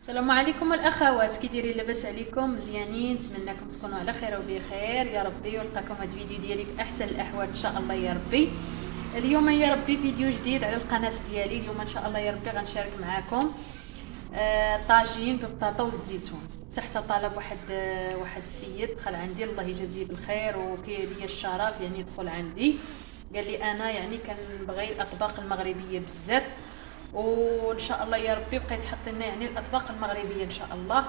السلام عليكم الاخوات، كي دايرين؟ لاباس عليكم؟ مزيانين؟ نتمنىكم تكونوا على خير وبخير يا ربي، ونلقاكم هذا الفيديو ديالي في احسن الاحوال ان شاء الله يا ربي. اليوم يا ربي فيديو جديد على القناه ديالي. اليوم ان شاء الله يا ربي غنشارك معكم طاجين بالبطاطا والزيتون. تحت طلب واحد السيد دخل عندي، الله يجازيه بالخير وكاين ليا الشرف يعني يدخل عندي، قال لي انا يعني كنبغي الاطباق المغربيه بزاف، وان شاء الله يا ربي بقيت حط لنا يعني الاطباق المغربيه ان شاء الله.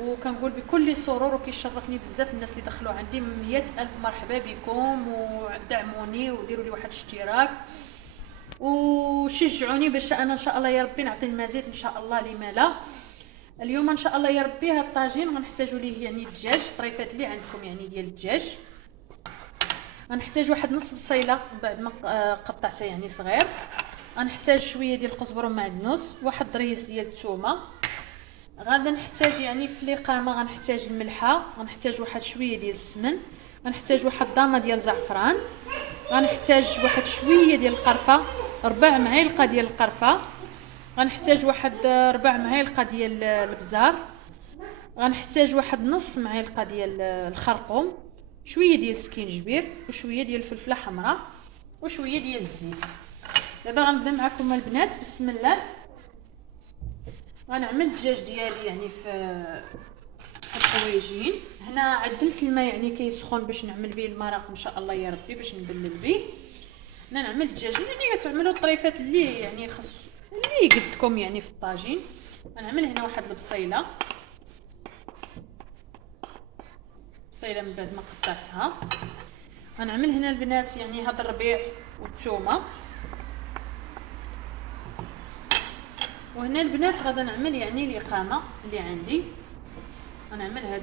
وكنقول بكل سرور وكيشرفني بزاف الناس اللي دخلوا عندي، 100 الف مرحبا بكم، ودعموني وديروا لي واحد الاشتراك وشجعوني باش انا ان شاء الله يا ربي نعطي المزيد ان شاء الله، لما لا. اليوم ان شاء الله يا ربي هاد الطاجين غنحتاجوا ليه يعني الدجاج، طريفات اللي عندكم يعني ديال الدجاج. غنحتاج واحد نص بصيله بعد ما قطعتها يعني صغير. غنحتاج شويه ديال القزبر ومعدنوس، واحد الريز ديال الثومه. غادا نحتاج يعني في الاقامه غنحتاج الملحه، غنحتاج واحد شويه ديال السمن، غنحتاج واحد ضامه ديال الزعفران، غنحتاج واحد شويه ديال القرفه، 4 معالق ديال القرفه، غنحتاج واحد 4 معالق ديال البزار، غنحتاج واحد نص معلقه ديال الخرقوم، شويه ديال السكينجبير وشويه ديال الفلفله حمراء وشويه ديال الزيت. دابا غنبدا معكم البنات، بسم الله. غنعمل الدجاج ديالي يعني في الطويجين. هنا عدلت الماء يعني كيسخن باش نعمل به المرق ان شاء الله يا ربي، باش نبلل به. هنا نعمل الدجاج يعني كتعملوا الطريفات اللي يعني خص اللي قدكم يعني في الطاجين. غنعمل هنا واحد البصيله من بعد ما قطعتها. غنعمل هنا البنات يعني هاد الربيع والثومه. وهنا البنات غادا نعمل يعني الاقامه اللي عندي. غنعمل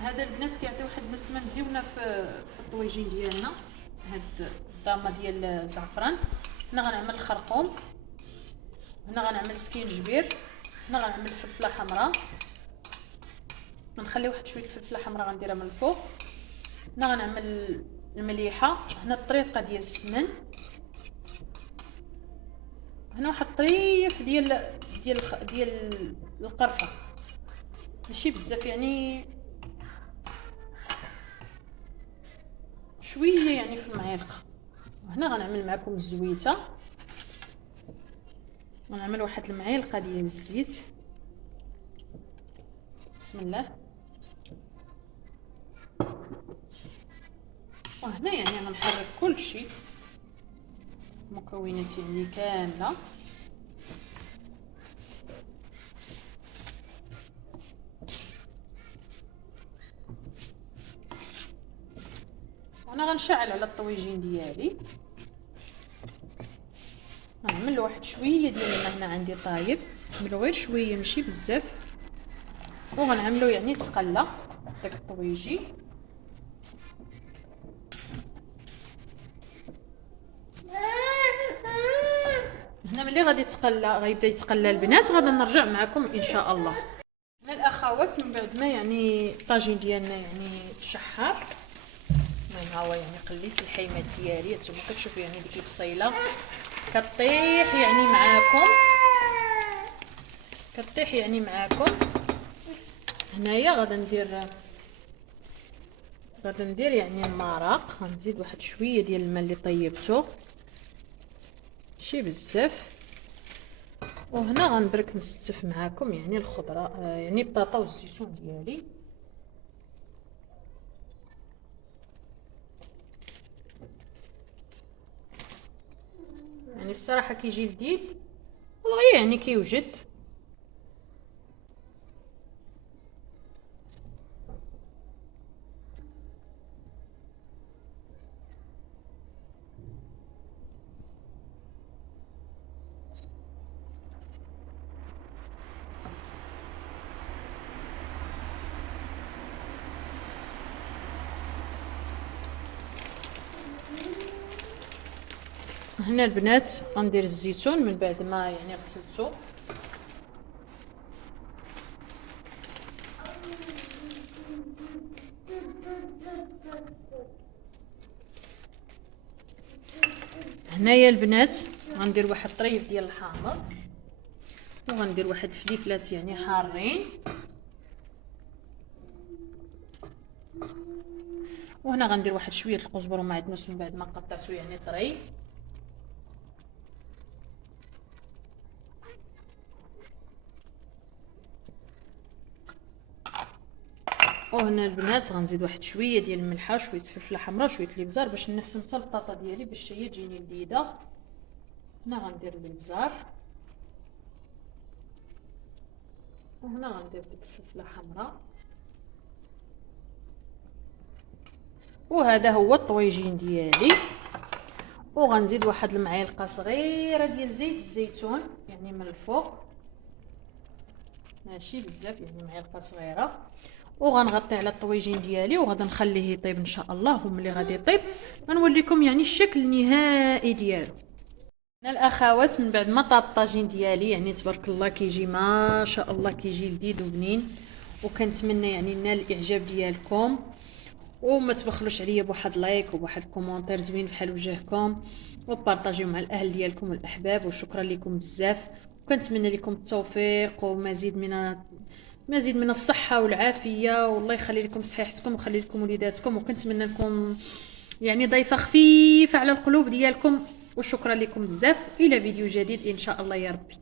هذا البنات كيعطي واحد النسمه مزيونه في الطويجين ديالنا. هاد الضامه ديال الزعفران. هنا غنعمل الخرقوم، هنا غنعمل السكينجبير، هنا غنعمل الفلفله حمراء، غنخلي واحد شويه الفلفله حمراء غنديرها من الفوق. هنا غنعمل المليحه، هنا الطريقه ديال السمن، هنا واحد الطريف ديال القرفه، ماشي بزاف يعني شويه يعني في المعلقه. وهنا غنعمل معكم الزويته، غنعمل واحد المعلقه ديال الزيت، بسم الله. وهنا يعني غنحرك كل شيء، المكونات يعني كامله. وانا غنشعل على الطويجين ديالي، غنعمل واحد شويه ديال الماء. هنا عندي طايب، نعملو غير شويه ماشي بزاف، وغنعملو يعني تقلى داك الطويجي. هنا ملي غادي غيبدا يتقلى البنات، غادي نرجع معكم ان شاء الله. هنا الاخوات من بعد ما يعني الطاجين ديالنا يعني تشحر، ها هو يعني قليت الحيمات ديالي. نتوما كتشوفوا يعني ديك البصيله كطيح يعني معاكم، كطيح يعني معاكم. هنايا غادا ندير يعني المرق. غنزيد واحد شويه ديال الماء اللي طيبته، ماشي بزاف. وهنا غنبرك نستف معاكم يعني الخضره، يعني البطاطا والزيتون ديالي. يعني الصراحه كيجي لذيذ ودغيا يعني كيوجد. هنا البنات غندير الزيتون من بعد ما يعني غسلته. هنايا البنات غندير واحد الطريف ديال الحامض، وغندير واحد فليفلات يعني حارين. وهنا غندير واحد شويه القزبر ومعدنوس من بعد ما قطعته يعني طري. وهنا البنات غنزيد واحد شويه ديال الملحه وشويه فلفله حمراء وشويه الابزار باش نسم حتى البطاطا ديالي باش هي تجيني لذيذه. هنا غندير الابزار، وهنا غندير ديك الفلفله حمراء. وهذا هو الطويجين ديالي. وغنزيد واحد المعلقه صغيره ديال زيت الزيتون يعني من الفوق، ماشي بزاف يعني معلقه صغيره. وغنغطي على الطويجين ديالي وغادي نخليه يطيب ان شاء الله. وملي غادي يطيب غنوريكم يعني الشكل النهائي ديالو. انا الاخوات من بعد ما طاب الطاجين ديالي يعني تبارك الله كيجي ما شاء الله كيجي لذيذ وبنين. وكنتمنى يعني نال الاعجاب ديالكم، وما تبخلوش عليا بواحد لايك وبواحد كومونتير زوين بحال وجهكم، وبارطاجيو مع الاهل ديالكم والاحباب. وشكرا لكم بزاف، وكنتمنى لكم التوفيق ومزيد من الصحه والعافيه، والله يخلي لكم صحيحتكم ويخلي لكم وليداتكم. وكنتمنى لكم يعني ضيفه خفيفه على القلوب ديالكم. وشكرا لكم بزاف، الى فيديو جديد ان شاء الله يا ربي.